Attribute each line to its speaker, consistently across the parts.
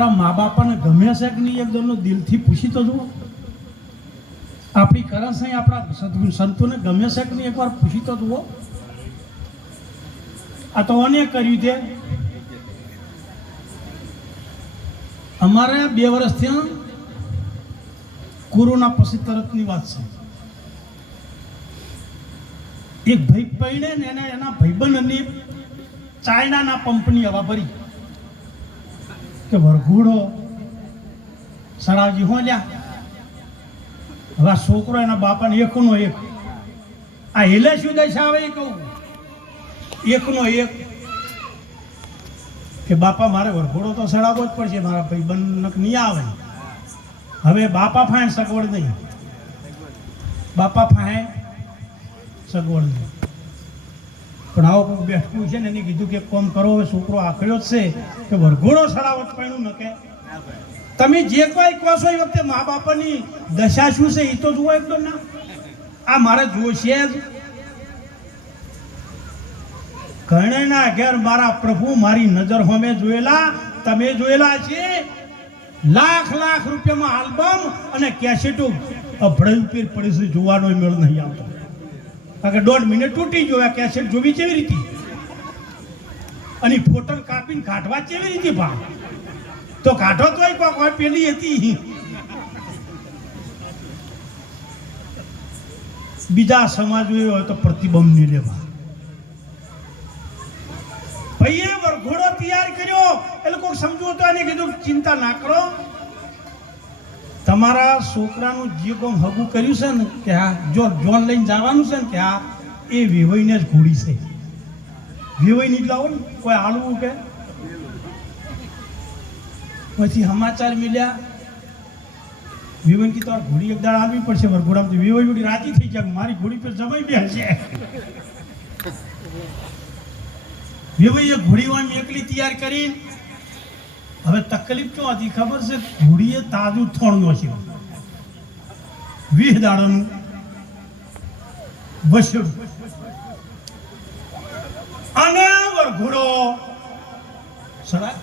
Speaker 1: આપણા મા બાપાને ગમે છે કે નહીં એકદમ દિલથી પૂછી તો જુઓ. આપણી કરન્સ અહીં આપણા સંતોને ગમે છે કે નહીં, એકવાર પૂછી તો જુઓ. આ તો અને કર્યું છે. અમારે બે વર્ષથી કોરોના પછી તરતની વાત છે. એક ભાઈ પૈણે ને એને એના ભાઈબંધની ચાઇનાના પંપની હવા ભરી. કે વરઘોડો સરાવજી હોલ્યા હવે છોકરો એના બાપાને એકનો એક. આ હેલે શું દશા આવે એ કહું એકનો એક. કે બાપા, મારે વરઘોડો તો સડાવવો જ પડશે, મારા ભાઈ બંધ નહીં આવે. હવે બાપા ફાય સગવડ નહીં. બાપા ફાય સગવડ નહીં. પણ આવો બેઠકું છે ને એને કીધું કે કોમ કરો, હવે છોકરો આખડ્યો જ છે કે વરઘોડો સળાવટ પડ્યું ન કે તમે જે કોઈ કહો છો એ વખતે મા બાપાની દશા શું છે એ તો જુઓ એકદમ ના. આ મારે જોશે જ. ઘણેના ઘેર મારા પ્રભુ મારી નજર હોમે જોયેલા, તમે જોયેલા છે. લાખ લાખ રૂપિયામાં આલ્બમ અને કેસેટો અભડાઈ પીર પડી જોવાનો મેળ નહીં આવતો. કારણ કે દોઢ મિનિટ તૂટી ગયો, આ કેસેટ જોવી કેવી રીતે? અને ફોટલ કાપીને કાઢવા કેવી રીતે ભા તો કાઢો તોય કોક હોય પેલી હતી. બીજા સમાજ હોય તો પ્રતિબંધ નહીં લેવા. ભાઈએ વરઘોડો તૈયાર કર્યો. એ લોકો સમજવું તો એને કીધું, ચિંતા ના કરો. તમારા છોકરાનું જે કોમ હગું કર્યું છે ને, કે હા જો જોન લઈને જવાનું છે ને, કે હા એ વેવાઈને જ ઘોડી છે. વેવાઈ નહીં લાવો ને, કોઈ હાલવું કે? પછી સમાચાર મળ્યા વિવન કી તો ઘોડી એક દાડ આવવી પડશે વરઘોડામાં વિવન જોડી રાજી થઈ ગયા મારી ઘોડી પર જમાઈ બે હશે વિવઈએ ઘોડી વામ એકલી તૈયાર કરી હવે તકલીફ શું હતી? ખબર છે? ઘોડીએ તાજું થોણ્યો છે વીસ દાડાનું વસ્યું અને ઘોડો સડા.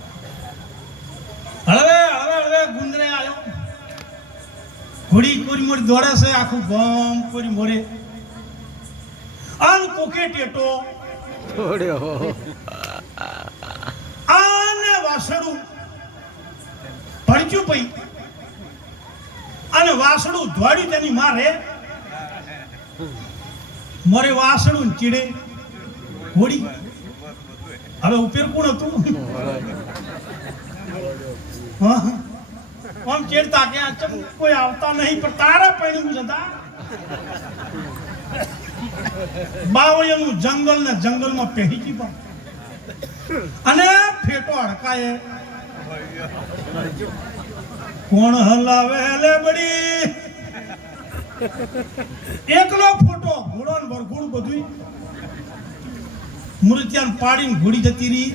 Speaker 1: હળવે હળવે હળવે ગુંદરે આવ્યો ઘોડી કોરી મોરી દોડે છે આખું ગમ કોરી મોરે. આન કોકે ટેટો. આને વાસણું. પડ્યું પઈ. અને વાસણું ધોડ્યું તેની મારે. મોરે વાસણું ચીડે હોડી હવે ઉપેર કોણ હતું? આમ ચેડતા કે આ કોઈ આવતા નહીં, પણ તારા પૈણું જતા બાવળિયાનું જંગલ ને જંગલમાં પહેરી ગઈ પણ અને ફેટો હડકાય. કોણ હલાવે લે બડી એકલો ફોટો ઘોડો ને વરઘોડું બધું મૂર્તિયાન પાડીને ઘોડી જતી રહી.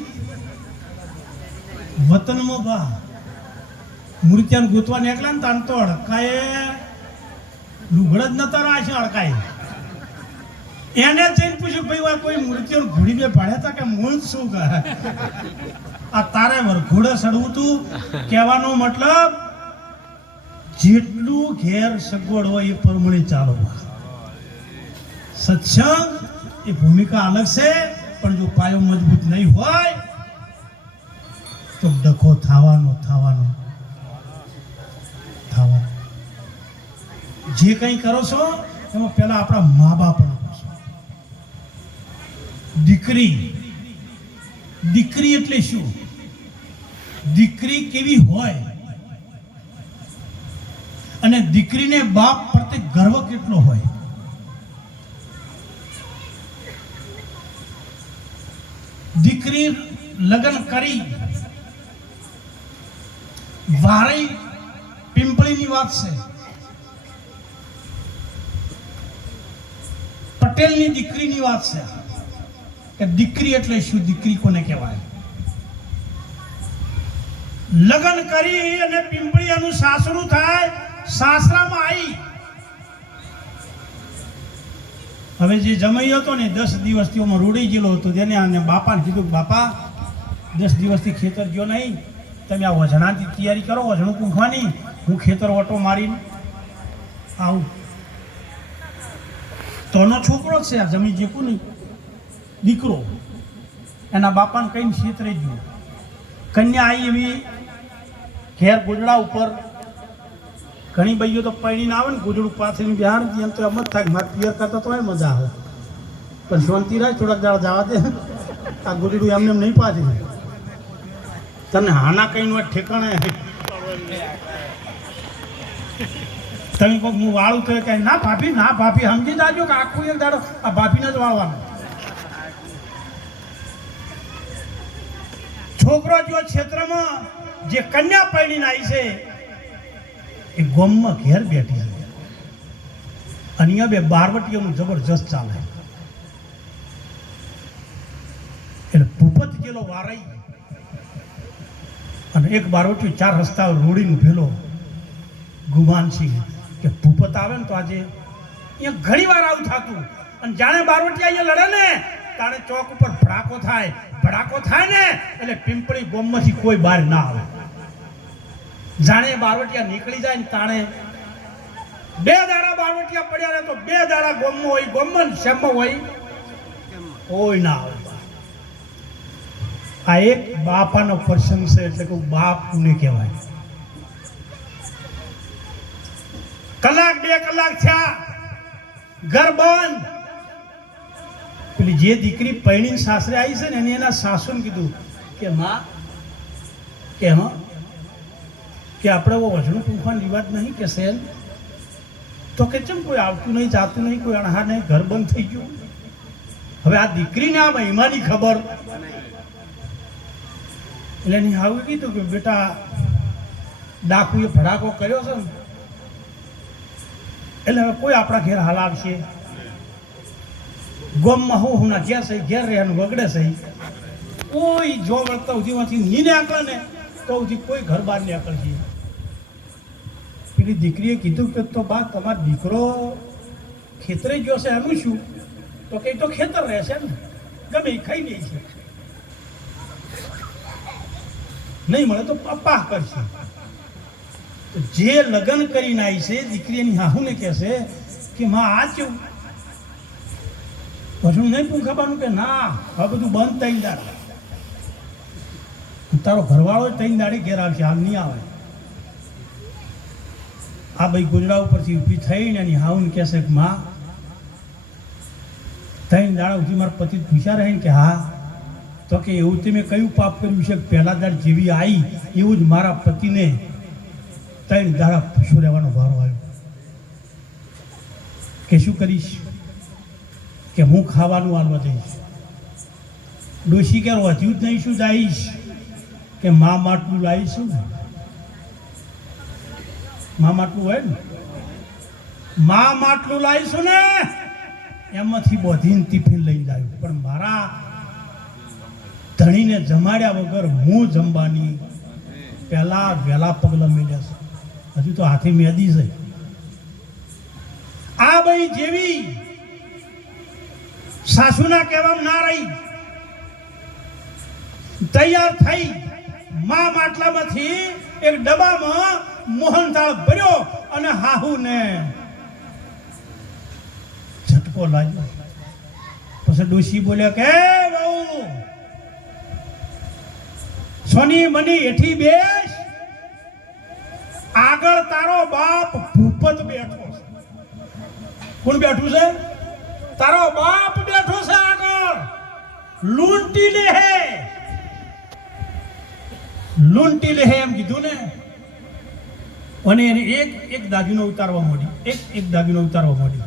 Speaker 1: વતનમાં બા, મૂર્તિયાન ગોતવા નીકળ્યા ને તાન તો હડકાએ લુગડ જ નતા રાશે હડકાએ એને જઈને પૂછ્યું, ભાઈ કોઈ મૂર્તિઓ ઘોડી બે પાડ્યા હતા કે મૂળ શું કરે આ તારે વરઘોડે સડવું તું. કહેવાનો મતલબ, જેટલું ઘેર સગવડ હોય એ પ્રમાણે ચાલો સત્સંગ એ ભૂમિકા અલગ છે, પણ જો પાયો મજબૂત નહીં હોય, તો ડખો થવાનો થવાનો થવાનો. જે કંઈ કરો છો, એમાં પહેલા આપણા મા પૂછો દીકરી. દીકરી એટલે શું? દીકરી કેવી હોય? અને દીકરીને બાપ પ્રત્યે ગર્વ કેટલો હોય? દીકરી લગ્ન કરી. વારે પિંપળીની વાત છે. પટેલની દીકરીની વાત છે. કે દીકરી એટલે શું? દીકરી કોને કહેવાય? લગ્ન કરી અને પિંપળિયાનું સાસરું થાય, સાસરામાં આવી હવે જે જમાઈ હતો ને, દસ દિવસથી ઓમાં રૂડી ગયેલો હતો તેને અને બાપાને કીધું, બાપા, દસ દિવસથી ખેતર ગયો નહીં. તમે આ વજણાની તૈયારી કરો, વજણું પૂંખવાની હું ખેતર ઓટો મારીને આવું. તોનો છોકરો જ છે, આ જમીન જેકું નહીં દીકરો. એના બાપાને કહીને છેતરે ગયો. કન્યા આવી એવી ઘેર ગોજડા ઉપર. ઘણી ભાઈઓ તો પૈણીને આવે ને ગોજડું પાથરીને બિહાર એમ તો એમ જ થાય કે મારે પિયર કરતા તો એ મજા આવે. પણ શાંતિ રાખ, થોડાક દાડા જવા દે. આ ગોજડું એમને એમ નહીં પાથરી. તને હાના કઈ વાત ઠેકાણે તમે કોઈક હું વાળું તો કહે ના ભાભી ના ભાભી, સમજી જાજો કે આખું એક દાડો આ ભાભીને જ વાળવાનું. છોકરો જો ક્ષેત્રમાં જે કન્યા પૈણીને આવી છે, એ ગોમમાં ઘેર બેઠી છે. અહીંયા બે બારવટીઓનું જબરજસ્ત ચાલે. એટલે ભૂપત ગયેલો વારાઈ અને એક બારવટીઓ ચાર રસ્તા રોડીનું ભેલો. ગુમાનસિંહ કે ભૂપત આવે ને તો આજે અહીંયા ઘણી વાર આવું થતું. અને જાણે બારવટીયા અહીંયા લડે ને તાણે ચોક ઉપર ભડાકો થાય. ભડાકો થાય ને એટલે પિંપળી ગોમમાંથી કોઈ બહાર ના આવે. જાણે બારવટિયા નીકળી જાય ને તાણે બે દાડા બારવટિયા પડ્યા રહે તો બે દાડા ગોમમાં હોય, ગોમમાં શેમમાં હોય, કોઈ ના આવે. આ એક બાપાનો પ્રસંગ છે એટલે કે બાપ ને કહેવાય. કલાક બે કલાક થયા, ઘર બંધ. પેલી જે દીકરી પૈણી સાસરે આવી છે ને, એને એના સાસુને કીધું કે, માં, કે હા, કે આપણે વજણું પૂંખવાનો રિવાજ નહીં કે સેન તો કે, ચમ કોઈ આવતું નહીં, જાતું નહીં, કોઈ અણહાર નહીં, ઘર બંધ થઈ ગયું? હવે આ દીકરીને આ મહિમાની ખબર. એટલે એની હાવું કીધું કે, બેટા, ડાકુએ ભડાકો કર્યો છે ને, એટલે હવે કોઈ આપણા ઘેર હાલ આવશે ગોમમાં હું હું ઘેર સહી ઘેર રહેવાનું, વગડે સહી. કોઈ જો વળતા સુધીમાંથી નીને આકળે ને, તો સુધી કોઈ ઘર બહાર નહીં આકળશે પેલી દીકરીએ કીધું કે તો બા, તમારો દીકરો ખેતરે ગયો છે એનું શું? તો કંઈ તો ખેતર રહેશે ને. ગમે ખાઈ લે છે. નહીં મળે તો પપ્પા કરશે. જે લગ્ન કરીને આવી છે, દીકરી એની હાહુને કહેશે કે, માં, આ કેવું પછી નહીં પૂછવાનું કે ના હવે બધું બંધ થઈ દાડે. તારો ઘરવાળો ત્રણ દાડે ઘેર આવશે, હાલ નહીં આવે. આ ભાઈ ગુજરાત ઉપરથી ઊભી થઈને એની હાઉન કહેશે કે, માં ત્રણ દાડા સુધી મારા પતિ પૂછ્યા રહે કે, હા, તો કે એવું તે મેં કયું પાપ કર્યું છે પહેલા દાડ જેવી આવી એવું જ મારા પતિને ત્રણ દાડા પૂછ્યો રહેવાનો વારો આવ્યો. કે શું કરીશ? કે હું ખાવાનું આલવા જઈશ. ડોશી કે વધ્યું જ નહીં શું જઈશ? કે મા માટલું લાવીશું ને? મા માટલું હોય ને? મા માટલું લાવીશું ને? એમાંથી બધીને ટિફિન લઈને લાવ્યું પણ મારા ધણીને જમાડ્યા વગર હું જમવાની પહેલા વહેલા પગલા મેળ્યા છે. હજુ તો હાથે મેદી છે. આ ભાઈ જેવી સાસુના કહેવામાં ના રહી. તૈયાર થઈ મા માટલામાંથી એક ડબ્બામાં મોહનથાળ ભર્યો અને હાહુને ઝટકો લાગ્યો. પછી ડોશી બોલ્યો કે બહુ સોની મની હેઠી બેસ. આગળ તારો બાપ ભૂપત બેઠો છે. કોણ બેઠું છે? તારો બાપ લૂંટી લે લૂંટી લે એમ કીધું ને અને એને એક એક દાગીનો ઉતારવા માંડી એક એક દાગીનો ઉતારવા માંડી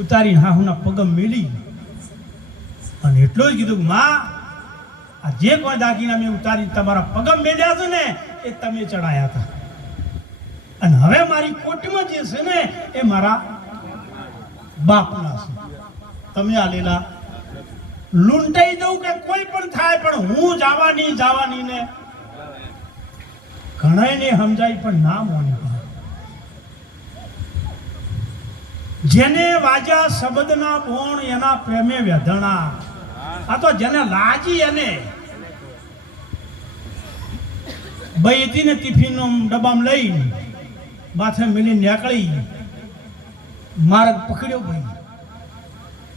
Speaker 1: ઉતારીને હા હુના પગમ મેલી અને એટલું જ કીધું માં, આ જે કોઈ દાગીના મેં ઉતારી, તમારા પગમ મેળ્યા છે ને, એ તમે ચડાયા હતા. અને હવે મારી કોટીમાં જે છે ને, એ મારા બાપના છે. તમે આલેલા લૂંટાઈ દઉં કે કોઈ પણ થાય, પણ હું જવાની જવાની ને ઘણાને સમજાય, પણ ના મોની જેને વાજા શબ્દના બોણ, એના પ્રેમે વેધણા આ તો જેને લાજી એને. ભાઈ હતી ને ટિફિનનો ડબ્બામાં લઈ માથે મિલી નીકળી, માર્ગ પકડ્યો ભાઈ.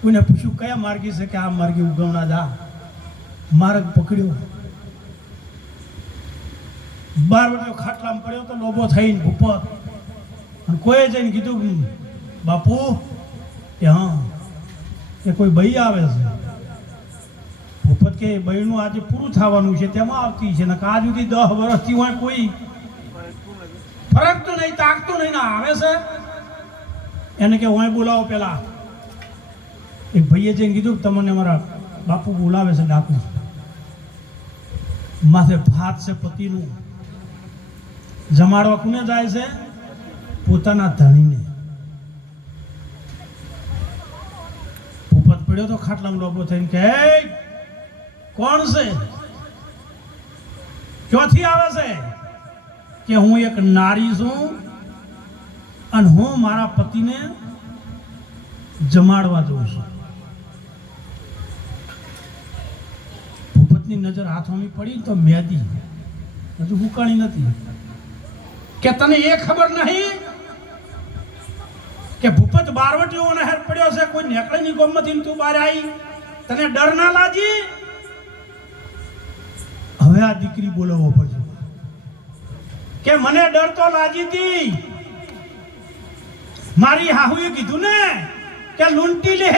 Speaker 1: કોઈને પૂછ્યું, કયા માર્ગે છે કે આ માર્ગે ઉગવણા જા? માર્ગ પકડ્યો. બાર વટો ખાટલામાં પડ્યો તો લોભો થઈને ભૂપત અને કોઈએ જઈને કીધું બાપુ કે હા, એ કોઈ બઈ આવે છે. ભૂપત કે બહીનું આજે પૂરું થવાનું છે, તેમાં આવતી છે. ને આજ સુધી દસ વર્ષથી હોય કોઈ. ફરક તો નહીં, તાકતું નહીં, ને, આવે છે. એને કે હોય બોલાવો પેલા. એક ભાઈએ જઈને કીધું તમને મારા બાપુ બોલાવે છે ડાકુ. માથે ભાત છે પતિનું. જમાડવા કોને જાય છે? પોતાના ધણીને. ભૂપત પડ્યો તો ખાટલામાં લોકો થઈને કે કોણ છે? ક્યાંથી આવે છે? કે, હું એક નારી છું અને હું મારા પતિને જમાડવા જઉં છું. ભૂપતની નજર હાથોની પડી તો મેદી. હજુ ઉકાળી નથી. કે તને એ ખબર નહીં? કે ભૂપત બારવટીઓ નહેર પડ્યો છે, કોઈ નેકળીની ગોમતી તું બહાર આવી તને ડર ના લાગી? હવે આ દીકરી બોલાવવો પડશે. કે મને ડર તો લાગી હતી મારી હાહુએ કીધું ને કે લૂંટી લે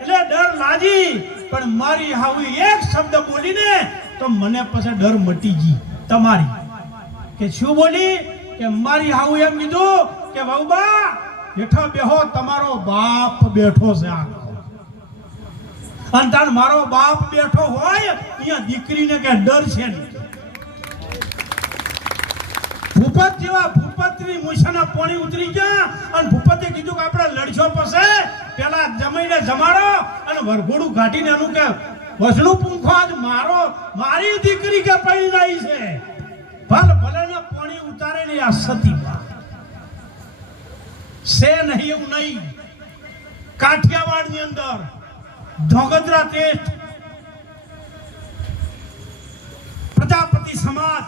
Speaker 1: એટલે ડર લાગી. પણ મારી હાવી એક શબ્દ બોલીને તો મને પછી ડર મટી ગઈ તમારી. કે શું બોલી? કે મારી હાવું એમ કીધું કે બાબા બેઠો બેહો, તમારો બાપ બેઠો છે આ અને તાર મારો બાપ બેઠો હોય, અહીંયા દીકરીને કે ડર છે નહીં. ભૂપત જેવા ભૂપતની મૂછાના પોણી ઉતરી ગયા અને ભૂપતે કીધું કે આપણે લડશો પછે પેલા જમીને જમાડો અને વરઘોડું કાઢીને એનું કે, વસણું પૂંખો, આજ મારો, મારી દીકરી કે પૈણાઈ છે? ભલ ભલે પોણી ઉતારે ને આ સતી સે નહીં એવું નહીં. કાઠિયાવાડની અંદર ધોગધરા ટેસ્ટ. પ્રજાપતિ સમાજ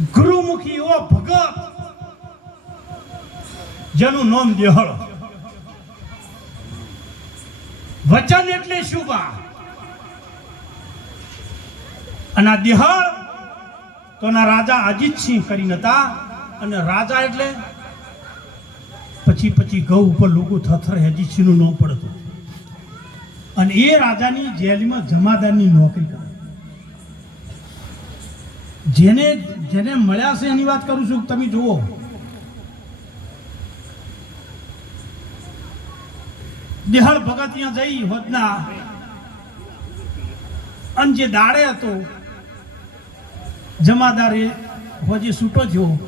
Speaker 1: ગુરુમુખી ઓ ભગત. જેનું નામ દેહળ. વચન એટલે શું બા? અને દેહળ તો ના રાજા અજીતસિંહ કરીને હતા. અને રાજા એટલે પછી પછી ગૌ ઉપર લોકો થથર અજીતસિંહનું નામ પડતું. અને એ રાજાની જેલમાં જમાદારની નોકરી કરે. જેને જેને મળ્યા છે એની વાત કરું છું, તમે જુઓ. દેહળ ભગત ત્યાં જઈ હોદના અને જે દાડે હતો, જમાદારે હોજે છૂટો થયો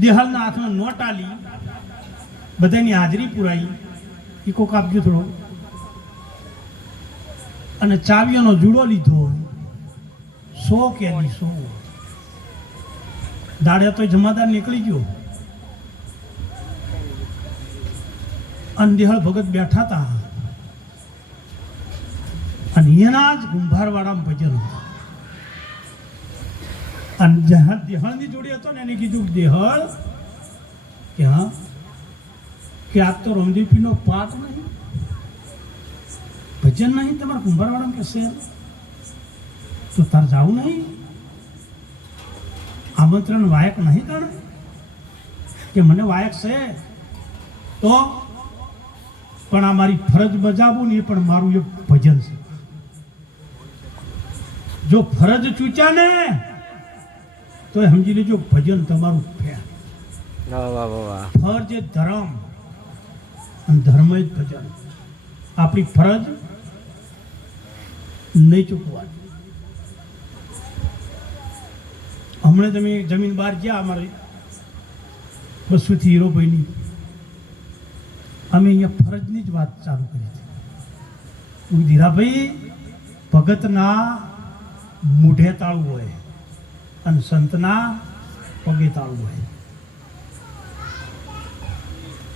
Speaker 1: દેહળના હાથમાં નોટ આલી બધાની હાજરી પુરાઈ, ઈકો કાપજો થોડો. અને ચાવીઓનો જુડો લીધો. સો કેદી સો. દાડે તો જમાદાર નીકળી ગયો. અંધેહળ ભગત બેઠા હતા. અને એના જ ગુંભારવાળામાં ભજન હતા. અને જ્યાં દેહળની જોડી હતો ને, એને કીધું દેહળ કે હા, કે આ તો રમદીપીનો પાઠ નહીં. ભજન નહીં તમારા કુંભારવાળા કહેશે તો તાર જાવું નહીં? આમંત્રણ વાયક નહીં તાણે કે મને વાયક છે? તો? પણ આ મારી ફરજ બજાવું ને એ પણ મારું એક ભજન છે. જો ફરજ ચૂચ્યા ને તો એ સમજી લેજો ભજન તમારું ફેર. ફરજ એ ધર્મ. અને ધર્મ જ ભજન. આપણી ફરજ નહીં ચૂકવાની હમણાં તમે જમીન બહાર ગયા અમારી બસુથી હીરોભાઈની અમે અહીંયા ફરજની જ વાત ચાલુ કરી હતી હું ધીરાભાઈ, ભગતના મૂઢે તાળું હોય અને સંતના પગે તાળું હોય.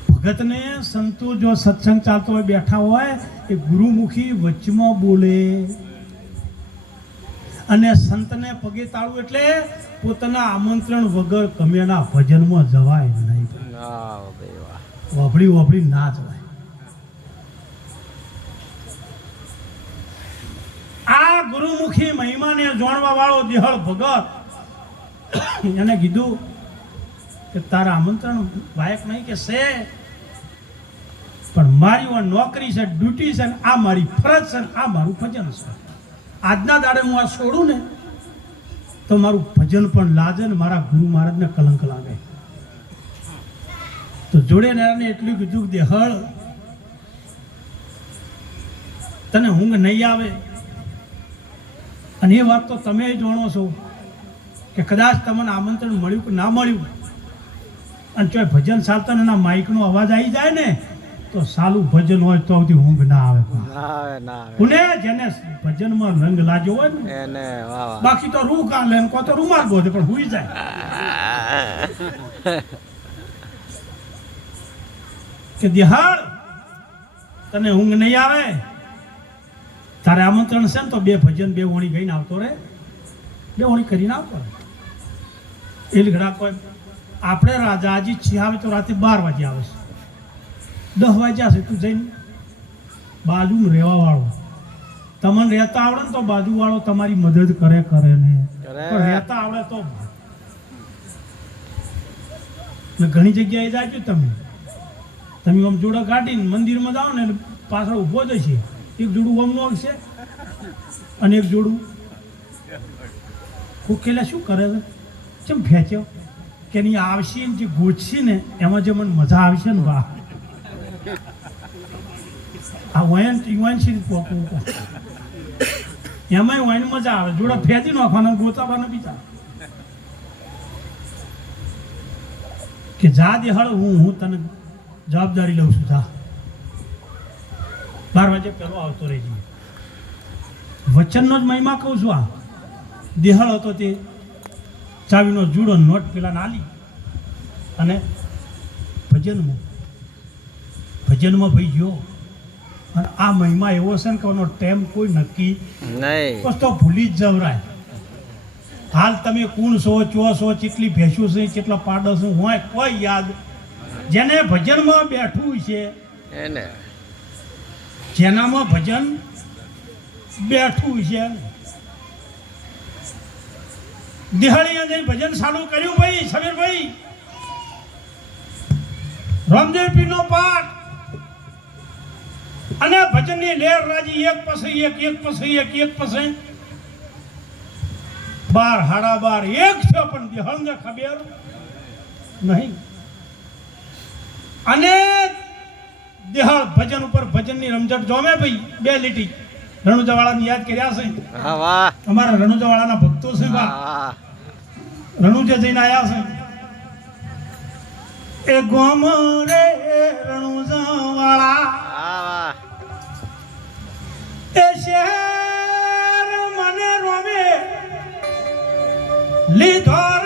Speaker 1: ભગતને સંતો જો સત્સંગ ચાલતો હોય, બેઠા હોય, એ ગુરુમુખી વચમાં બોલે. અને સંતને પગે તાળવું એટલે પોતાના આમંત્રણ વગર ગમેના ભજનમાં જવાય નહીં.
Speaker 2: વભળી
Speaker 1: વભડી ના જવાય. આ ગુરુમુખી મહિમાને જોણવા વાળો દેહળ ભગત એને કીધું કે તારા આમંત્રણ વાયક નહીં કે છે પણ મારી નોકરી છે ડ્યુટી છે આ મારી ફરજ છે આ મારું ભજન છે. આજના દાડે હું આ છોડું ને, તો મારું ભજન પણ લાજે ને મારા ગુરુ મહારાજને કલંક લાગે. તો જોડે નારાયણે એટલું કીધું કે હળ તને ઊંઘ નહીં આવે. અને એ વાત તો તમે જાણો છો કે કદાચ તમને આમંત્રણ મળ્યું કે ના મળ્યું. અને જો ભજન સાતનના માઇકનો અવાજ આવી જાય ને તો સાલું ભજન હોય તો આવતી ઊંઘ ના આવે
Speaker 2: ના આવે ના આવે.
Speaker 1: પુને જેને ભજનમાં રંગ લાગ્યો હોય ને
Speaker 2: એને વાહ
Speaker 1: બાકી તો રૂ કાલે ને કો તો રૂમાલ બોધે પણ હુઈ જાય. કે દિહાળ તને ઊંઘ નહીં આવે? તારે આમંત્રણ છે ને તો બે ભજન બે વણી ગઈને આવતો રે બે વણી કરીને આવતો રે એ લીગડા કોઈ આપણે રાજા હજી છીએ આવે તો રાતે બાર વાગે આવે છે. દસ વાગ્યા છે તું જઈને બાજુ રહેવા વાળો. તમને રહેતા આવડે ને તો બાજુ વાળો તમારી મદદ કરે કરે ને. રહેતા આવડે તો એટલે ઘણી જગ્યાએ જાય છો તમે. તમે આમ જોડો કાઢીને મંદિરમાં જાઓ ને પાછળ ઊભો જ છે એક જોડું ઓમનું છે અને એક જોડું કોકેલા શું કરે છે? કેમ ફેંચ્યો કે નહીં આવશે ને જે ગોઠશે ને એમાં જે મને મજા આવશે ને વાહ. આ વયન વયન છે પોકું એમાંય વયન મજા આવે. જોડે ફેંચી નાખવાના, ગોતાવાના બીજા કે જા દે હળ, હું હું તને જવાબદારી લઉં છું, જા. બાર વાગે પેલો આવતો રહેજે વચનનો જ મહિમા કહું છું આ. દેહળ હતો તે ચાવીનો જુડો નોટ પેલા નાલી. અને ભજનમાં ભજનમાં ભાઈ ગયો. અને આ મહિમા એવો છે ને કે એનો ટેમ કોઈ નક્કી
Speaker 2: નહીં.
Speaker 1: બસ તો ભૂલી જ જવરાય. હાલ તમે કુણ છો ચો છો કેટલી ભેંસું છે કેટલા પાડો છે હોય કોઈ યાદ. જેને ભજનમાં બેઠું છે
Speaker 2: એને.
Speaker 1: જેનામાં ભજન બેઠું છે. દિહાળીએ જઈને ભજન ચાલુ કર્યું ભાઈ સમીરભાઈ. રામદેવ પીનો પાઠ. અને ભજનની લેર રાજી એક પછી એક એક પછી એક એક પછી બાર હાડા બાર એક છે પણ દિહાળને ખબર નહીં. અને દેહાળ ભજન ઉપર ભજનની રમઝટ જોમે ભાઈ બે લીટી. રણુજાવાળાને યાદ કર્યા છે? અમારા રણુજાવાળાના ભક્તો છે બા રણુજે જઈને આવ્યા છે. એ ગોમ રે રણુજાવાળા. એ શહેર મને રોમે. લીધો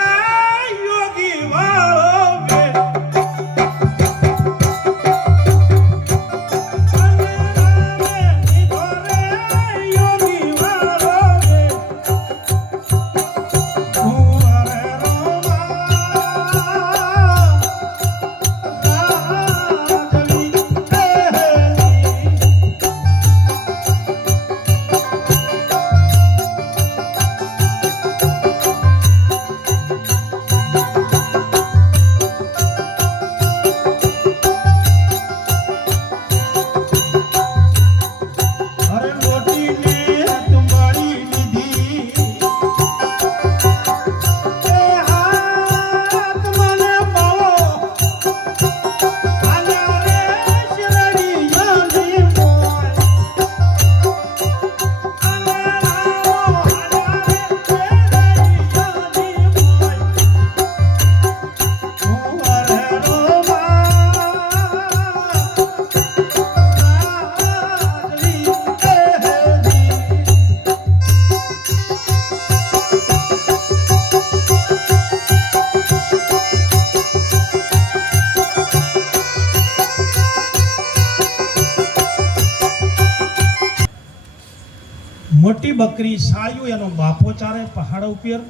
Speaker 1: બકરી સાળ્યું, એનો બાપો ચારે પહાડ ઉપર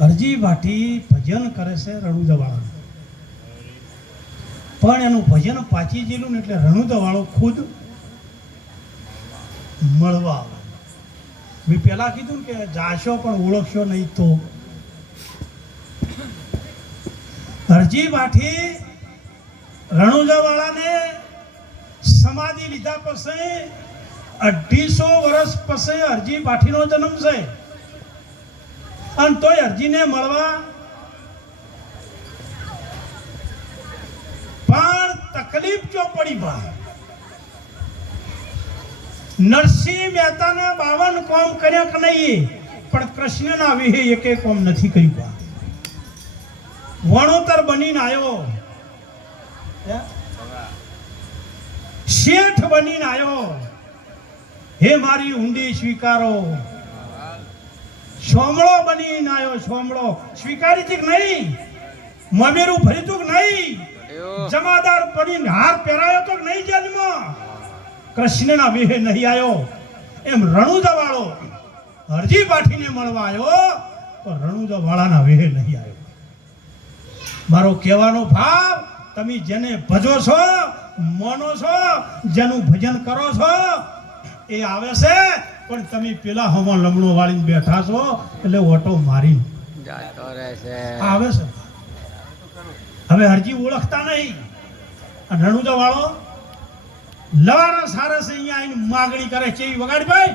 Speaker 1: અરજી વાટી ભજન કરે છે રણુદવાળા પણ એનું ભજન પાછી ગયેલું ને એટલે રણુદવાળો ખુદ મળવા આવે. મેં પેલા કીધું કે જાશો પણ ઓળખશો નહીં તો. અરજી વાઠી રણુજાવાળાને સમાધિ લીધા પછી અઢીસો વર્ષ પછી અરજી પાઠીનો જન્મ છે. અને તોય હરજીને મળવા પણ તકલીફ જો પડી ભાઈ નરસિંહ મહેતાને બાવન કોમ કર્યા કે નહીં, પણ કૃષ્ણના વિહે એકે કોમ નથી કર્યું વણોતર બનીને આવ્યો શેઠ બનીને આવ્યો હે મારી ઊંડી સ્વીકારો. સોમળો બની આવ્યો સોમળો. સ્વીકારી હતી નહીં? મમેરું ભરીતું કે નહીં? જમાદાર બનીને હાર પહેરાયો તો નહીં જેલમાં? કૃષ્ણના વિહે નહીં આવ્યો એમ રણુદવાળો હરજી પાઠીને મળવા આવ્યો તો રણુદવાળાના વિહે નહીં આવ્યો મારો કહેવાનો ભાવ તમે જેને ભજો છો માનો છો જેનું ભજન કરો છો એ આવે છે. પણ તમે પેલા હમો લમણો વાળીને બેઠા છો એટલે ઓટો મારી. આવે છે. હવે હરજી ઓળખતા નહીં. રણુજા વાળો લવાના સારસ અહીંયા આવીને માગણી કરે છે એ વગાડી ભાઈ.